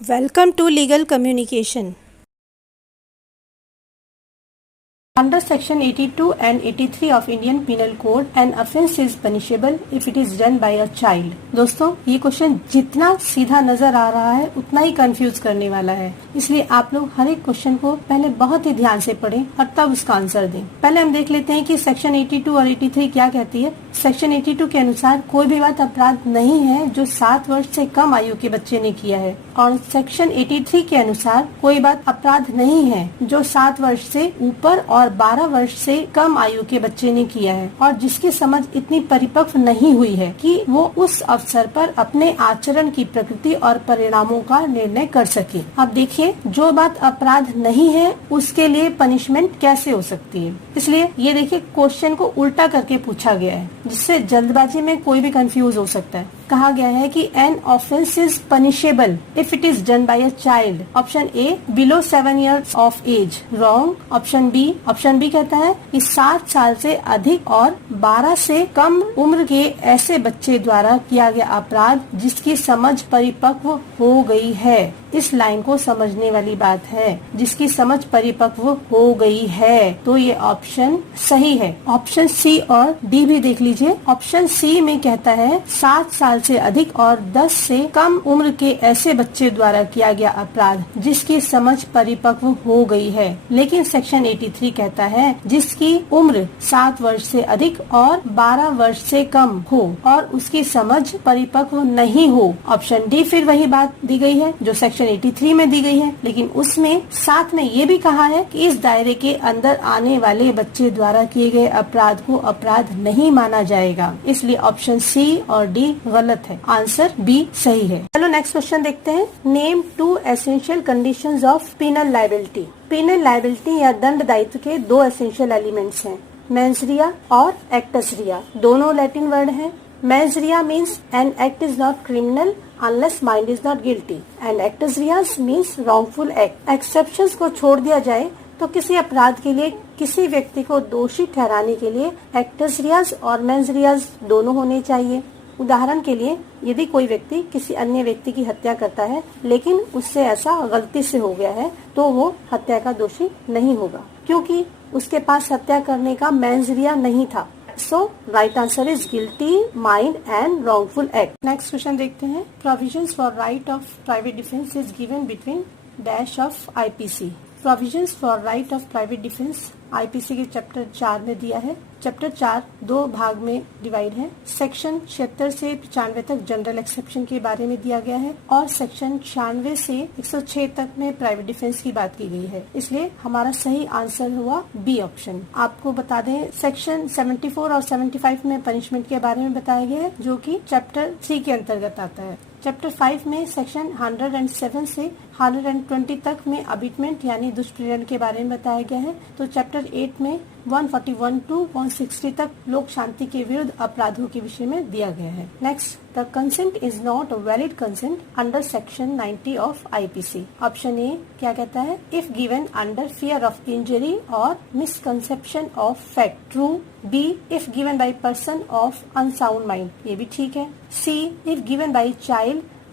Welcome to Legal Communication. Under Section 82 and 83 of Indian Penal Code, an offence is punishable if it is done by a child. दोस्तों, ये question जितना सीधा नजर आ रहा है उतना ही कंफ्यूज करने वाला है, इसलिए आप लोग हर एक क्वेश्चन को पहले बहुत ही ध्यान से पढ़ें और तब उसका आंसर दें। पहले हम देख लेते हैं कि सेक्शन 82 और 83 क्या कहती है। सेक्शन 82 के अनुसार कोई भी बात अपराध नहीं है जो 7 वर्ष से कम आयु के बच्चे ने किया है, और सेक्शन 83 के अनुसार कोई बात अपराध नहीं है जो 7 वर्ष से ऊपर और 12 वर्ष से कम आयु के बच्चे ने किया है और जिसकी समझ इतनी परिपक्व नहीं हुई है कि वो उस अवसर पर अपने आचरण की प्रकृति और परिणामों का निर्णय कर सके। अब देखिए, जो बात अपराध नहीं है उसके लिए पनिशमेंट कैसे हो सकती है। इसलिए ये देखिए, क्वेश्चन को उल्टा करके पूछा गया है, जिससे जल्दबाजी में कोई भी कंफ्यूज हो सकता है। कहा गया है कि an offence is punishable if it is done by a child. Option A, below 7 years of age, wrong. Option B कहता है कि 7 साल से अधिक और 12 से कम उम्र के ऐसे बच्चे द्वारा किया गया अपराध जिसकी समझ परिपक्व हो गई है। इस लाइन को समझने वाली बात है, जिसकी समझ परिपक्व हो गई है, तो ये ऑप्शन सही है। ऑप्शन सी और डी भी देख लीजिए। ऑप्शन सी में कहता है 7 साल से अधिक और 10 से कम उम्र के ऐसे बच्चे द्वारा किया गया अपराध जिसकी समझ परिपक्व हो गई है, लेकिन सेक्शन 83 कहता है जिसकी उम्र 7 वर्ष से अधिक और 12 वर्ष से कम हो और उसकी समझ परिपक्व नहीं हो। ऑप्शन डी फिर वही बात दी गई है जो सेक्शन 83 में दी गई है, लेकिन उसमें साथ में ये भी कहा है कि इस दायरे के अंदर आने वाले बच्चे द्वारा किए गए अपराध को अपराध नहीं माना जाएगा। इसलिए ऑप्शन सी और डी गलत है, आंसर बी सही है। चलो नेक्स्ट क्वेश्चन देखते हैं। Name 2 essential conditions of penal liability. Penal liability या दंड दायित्व के 2 एसेंशियल एलिमेंट्स हैं, मेंस रिया और एक्टस रिया। दोनों लैटिन वर्ड हैं। Mens rea means an act is not criminal unless mind is not guilty and actus reus means wrongful act. Exceptions को छोड़ दिया जाए तो किसी अपराध के लिए किसी व्यक्ति को दोषी ठहराने के लिए actus reus और mens reus दोनों होने चाहिए। उदाहरण के लिए, यदि कोई व्यक्ति किसी अन्य व्यक्ति की हत्या करता है लेकिन उससे ऐसा गलती से हो गया है तो वो हत्या का दोषी नहीं होगा, क्योंकि उसके पास हत्या करने का मेंस रिया नहीं था। So, right answer is guilty, mind and wrongful act. Next question देखते हैं। Provisions for right of private defense is given between dash of IPC. Provisions for right of private defense IPC के chapter 4 में दिया है। Chapter 4 2 भाग में divide है। Section 76 से 95 तक जनरल एक्सेप्शन के बारे में दिया गया है और सेक्शन 96 से 106 तक में प्राइवेट डिफेंस की बात की गई है। इसलिए हमारा सही आंसर हुआ बी ऑप्शन। आपको बता दें, सेक्शन 74 और 75 में पनिशमेंट के बारे में बताया गया है, जो कि चैप्टर 3 के अंतर्गत आता है। चैप्टर 5 में सेक्शन 107 से 120 तक में अबिटमेंट यानी दुष्प्रेरण के बारे में बताया गया है। तो चैप्टर 8 में 141 टू 160 तक लोक शांति के विरुद्ध अपराधों के विषय में दिया गया है। Next, the consent is not a valid consent under section 90 of IPC. Option A क्या कहता है, if given under fear of injury और misconception of fact, true. B, if given by person of unsound mind, ये भी ठीक है। C, if given by child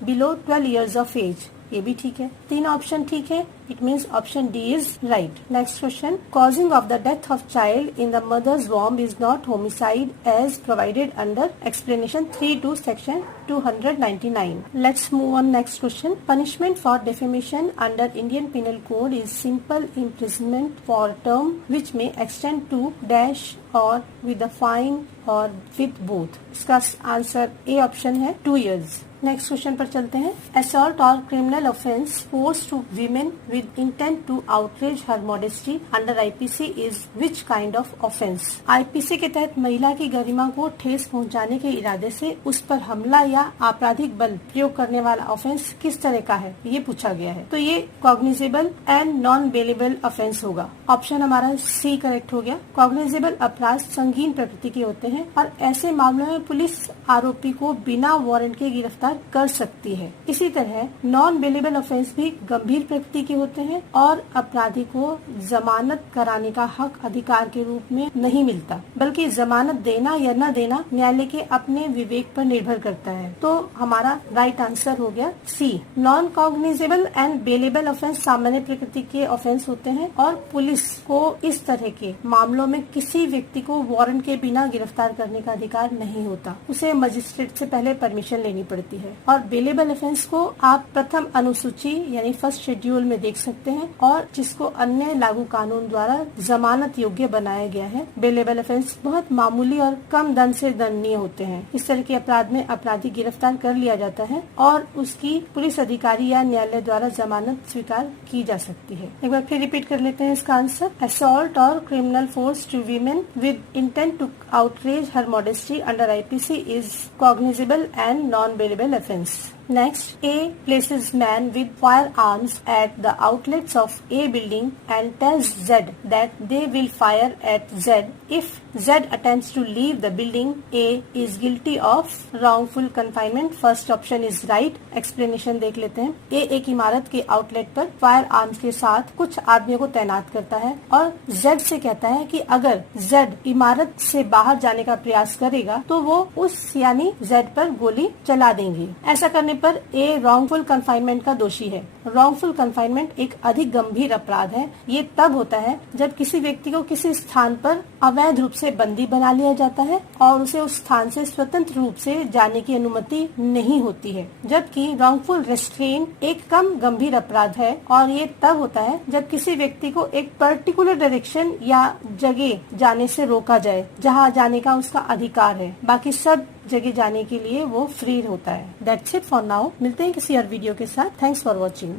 below 12 years of age, ये भी ठीक है। 3 ऑप्शन ठीक है, it means option D is right. Next question, causing of the death of child in the mother's womb is not homicide as provided under explanation 3 to section 299। Let's move on next question. Punishment for defamation under Indian penal code is simple imprisonment for term which may extend to dash or with a fine or with both. इसका answer A option है 2 years। Next question पर चलते हैं। Assault और criminal offence force to women with intent to outrage her modesty under IPC is which kind of offence. IPC के तहत महिला की गरिमा को ठेस पहुंचाने के इरादे से उस पर हमला या आपराधिक बल प्रयोग करने वाला ऑफेंस किस तरह का है, ये पूछा गया है। तो ये cognizable and non bailable offence होगा। ऑप्शन हमारा सी करेक्ट हो गया। कॉग्निजेबल अपराध संगीन प्रकृति के होते हैं और ऐसे मामलों में पुलिस आरोपी को बिना वारंट के गिरफ्तार स्वीकार कर सकती है। इसी तरह नॉन बेलेबल ऑफेंस भी गंभीर प्रकृति के होते हैं और अपराधी को जमानत कराने का हक अधिकार के रूप में नहीं मिलता, बल्कि जमानत देना या न देना न्यायालय के अपने विवेक पर निर्भर करता है। तो हमारा राइट आंसर हो गया C. Non cognizable and bailable offence सामान्य प्रकृति के ऑफेंस होते हैं और पुलिस को इस तरह के मामलों में किसी व्यक्ति को वारंट के बिना गिरफ्तार करने का अधिकार नहीं होता, उसे मजिस्ट्रेट से पहले परमिशन लेनी पड़ती है। और बेलेबल ऑफेंस को आप प्रथम अनुसूची यानी फर्स्ट शेड्यूल में देख सकते हैं और जिसको अन्य लागू कानून द्वारा जमानत योग्य बनाया गया है। बेलेबल ऑफेंस बहुत मामूली और कम दंड से दंडनीय होते हैं। इस तरह के अपराध में अपराधी गिरफ्तार कर लिया जाता है और उसकी पुलिस अधिकारी या न्यायालय द्वारा जमानत स्वीकार की जा सकती है। एक बार फिर रिपीट कर लेते हैं इसका आंसर। असॉल्ट और criminal force to women with intent to outrage her modesty under IPC is cognizable and non-bailable offense. Next, A places man with firearms at the outlets of A building and tells Z that they will fire at Z. If Z attempts to leave the building, A is guilty of wrongful confinement. First option is right. Explanation देख लेते हैं। A एक इमारत के outlet पर fire arms के साथ कुछ आदमियों को तैनात करता है और Z से कहता है कि अगर Z इमारत से बाहर जाने का प्रयास करेगा तो वो उस यानी Z पर गोली चला देंगे। ऐसा करने पर ए रॉन्गफुल कन्फाइनमेंट का दोषी है। रॉन्गफुल कन्फाइनमेंट एक अधिक गंभीर अपराध है। ये तब होता है जब किसी व्यक्ति को किसी स्थान पर अवैध रूप से बंदी बना लिया जाता है और उसे उस स्थान से स्वतंत्र रूप से जाने की अनुमति नहीं होती है, जबकि रॉन्गफुल रेस्ट्रेन एक कम गंभीर अपराध है और ये तब होता है जब किसी व्यक्ति को एक पर्टिकुलर डायरेक्शन या जगह जाने से रोका जाए जहाँ जाने का उसका अधिकार है, बाकी सब जगह जाने के लिए वो फ्री होता है। That's it for now. मिलते हैं किसी और वीडियो के साथ। Thanks for watching.